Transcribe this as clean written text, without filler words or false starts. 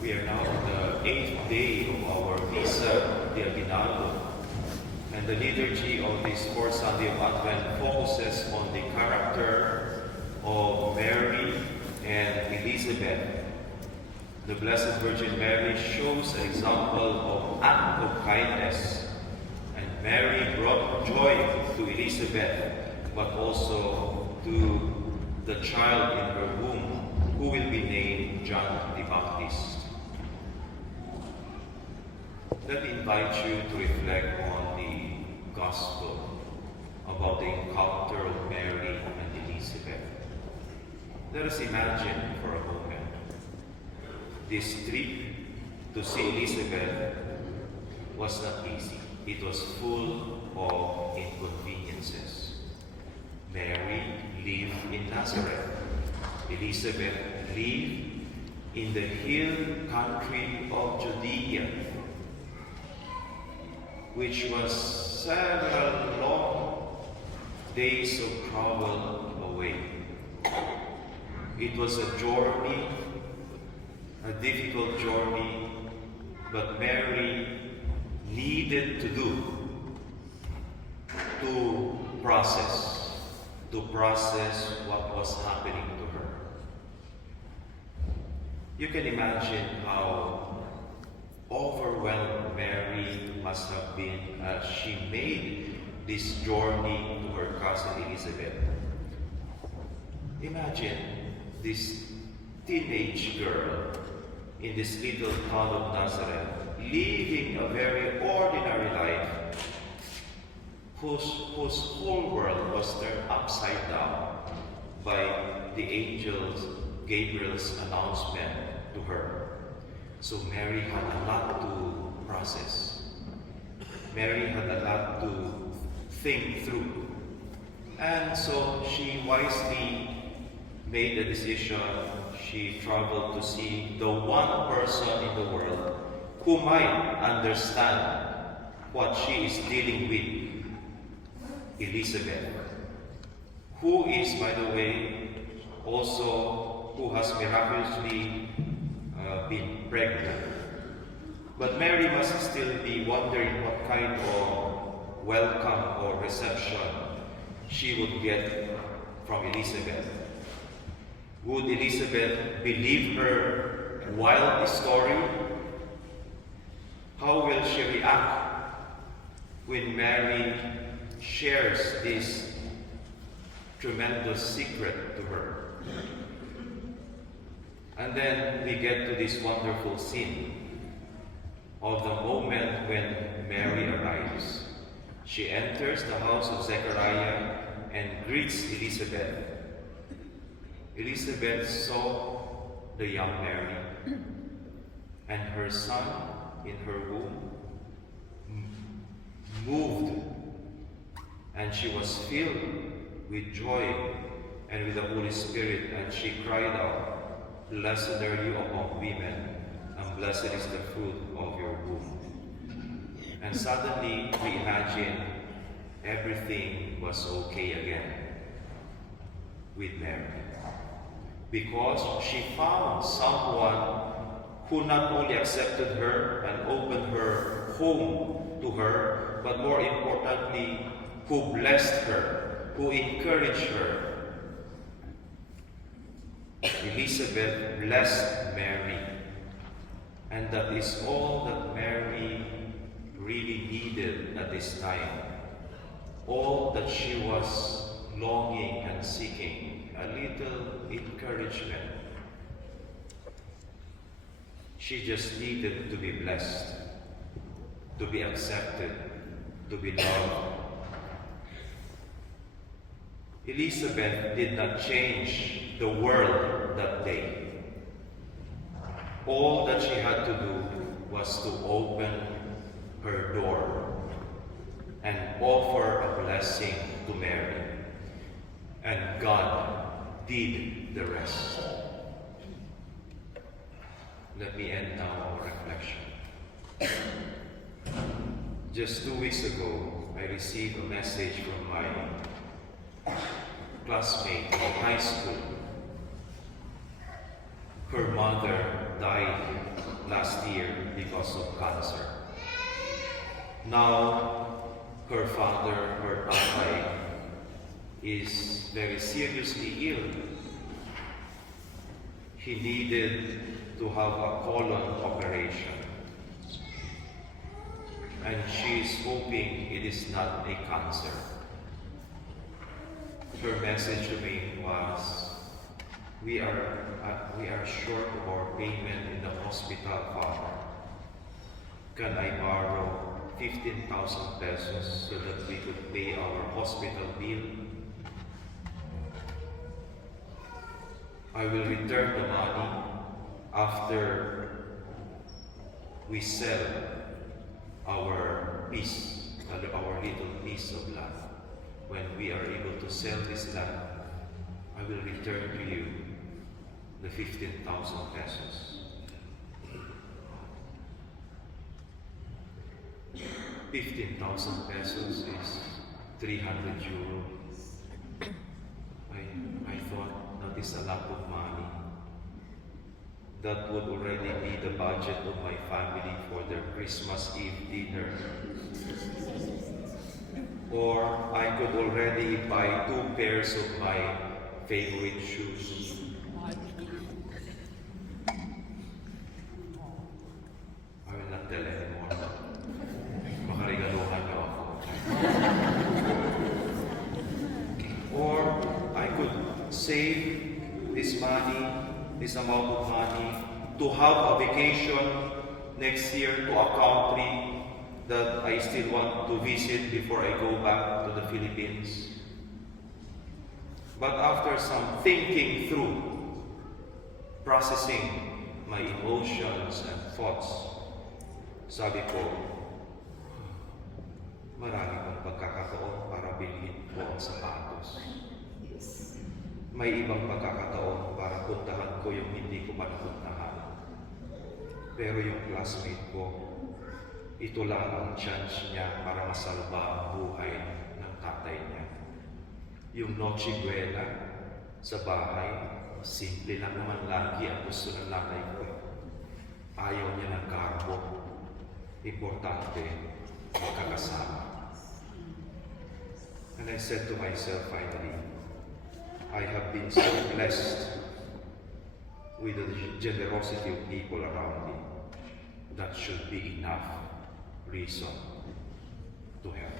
We are now on the 8th day of our Misa de Aguinaldo, and the liturgy of this fourth Sunday of Advent focuses on the character of Mary and Elizabeth. The Blessed Virgin Mary shows an example of act of kindness, and Mary brought joy to Elizabeth, but also to the child in her womb, who will be named John the Baptist. Let me invite you to reflect on the Gospel about the encounter of Mary and Elizabeth. Let us imagine for a moment this trip to see Elizabeth was not easy. It was full of inconveniences. Mary lived in Nazareth. Elizabeth lived in the hill country of Judea, which was several long days of travel away. It was a journey, a difficult journey, but Mary needed to do to process what was happening to her. You can imagine how overwhelmed Mary must have been as she made this journey to her cousin Elizabeth. Imagine this teenage girl in this little town of Nazareth, living a very ordinary life, whose whole world was turned upside down by the angel Gabriel's announcement to her. So Mary had a lot to process. Mary had a lot to think through. And so she wisely made the decision. She traveled to see the one person in the world who might understand what she is dealing with, Elizabeth, who is, by the way, also who has miraculously been pregnant. But Mary must still be wondering what kind of welcome or reception she would get from Elizabeth. Would Elizabeth believe her wild story? How will she react when Mary shares this tremendous secret to her? And then we get to this wonderful scene of the moment when Mary arrives. She enters the house of Zechariah and greets Elizabeth. Elizabeth saw the young Mary and her son in her womb moved, and she was filled with joy and with the Holy Spirit, and she cried out, "Blessed are you among women, and blessed is the fruit of your womb." And suddenly we imagine everything was okay again with Mary, because she found someone who not only accepted her and opened her home to her, but more importantly, who blessed her, who encouraged her. Elizabeth blessed Mary, and that is all that Mary really needed at this time. All that she was longing and seeking, a little encouragement. She just needed to be blessed, to be accepted, to be loved. Elizabeth did not change the world that day. All that she had to do was to open her door and offer a blessing to Mary. And God did the rest. Let me end now our reflection. Just 2 weeks ago, I received a message from my classmate in high school. Her mother died last year because of cancer. Now, her father, her tatay, is very seriously ill. He needed to have a colon operation. And she is hoping it is not a cancer. Her message to me was, we are short of our payment in the hospital, Father. Can I borrow 15,000 pesos so that we could pay our hospital bill? I will return the money after we sell our little piece of land. When we are able to sell this land, I will return to you the 15,000 pesos. 15,000 pesos is 300 euro. I thought that is a lot of money. That would already be the budget of my family for their Christmas Eve dinner. Or I could already buy 2 pairs of my favorite shoes. I will not tell anymore. Makarigaluhan niyo ako. Or I could save this money, this amount of money, to have a vacation next year to a country that I still want to visit before I go back to the Philippines. But after some thinking through, processing my emotions and thoughts, sabi ko, marami pang pagkakataon para bilhin ko ang sapatos. May ibang pagkakataon para puntahan ko yung hindi ko pa napuntahan. Pero yung classmate ko, ito lang ang chance niya para masalba ang buhay ng tatay niya. Yung Noche Buena sa bahay, simple lang naman lagi ang gusto ng nanay ko. Ayaw niya ng karbo. Importante, magkakasama. And I said to myself finally, I have been so blessed with the generosity of people around me. That should be enough reason to help.